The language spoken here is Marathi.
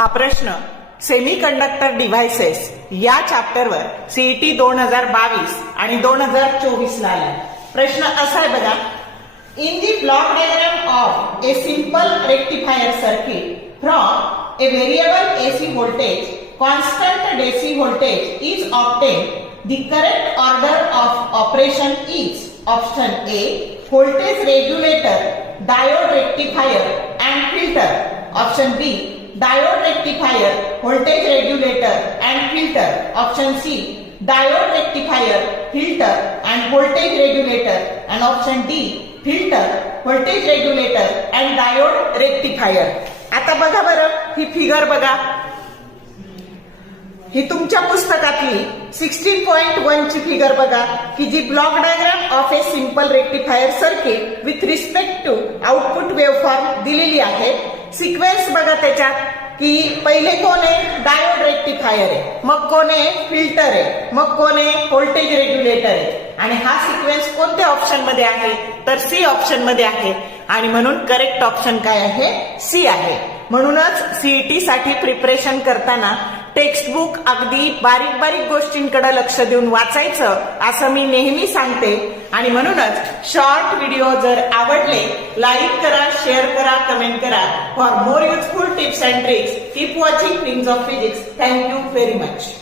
हा प्रश्न सेमीकंडक्टर डिव्हाइसेस या चॅप्टरवर सीईटी 2022 आणि 2024 ला आला. प्रश्न असा आहे बघा, in the block diagram of a simple rectifier circuit from a variable AC voltage constant DC voltage is obtained. The correct order of operation is option A voltage regulator, diode rectifier and filter. Option B diode rectifier, voltage regulator and filter. Option C diode rectifier, filter and voltage regulator. And option D filter, voltage regulator and diode rectifier. आता बघा बरं ही फिगर बघा, ही तुमच्या पुस्तकातली 16.1 ची फिगर बघा की जी block diagram of a simple rectifier circuit with respect to output waveform दिलेली आहे. सिक्वेन्स बघा त्याच्यात की पहिले कोण आहे, डायोड रेक्टिफायर आहे, मग कोण आहे, फिल्टर आहे, मग कोण आहे, व्होल्टेज रेग्युलेटर आहे. आणि हा सिक्वेन्स कोणत्या ऑप्शन मध्ये आहे, तर सी ऑप्शन मध्ये आहे. आणि म्हणून करेक्ट ऑप्शन काय आहे, सी आहे. म्हणूनच सीईटी साठी प्रिपरेशन करताना टेक्स्टबुक अगदी बारीक बारीक गोष्टींकडे लक्ष देऊन वाचायचं असं मी नेहमी सांगते. आणि म्हणूनच शॉर्ट व्हिडिओ जर आवडले लाईक करा, शेअर करा, कमेंट करा. For more useful tips and tricks keep watching things of physics. Thank you very much.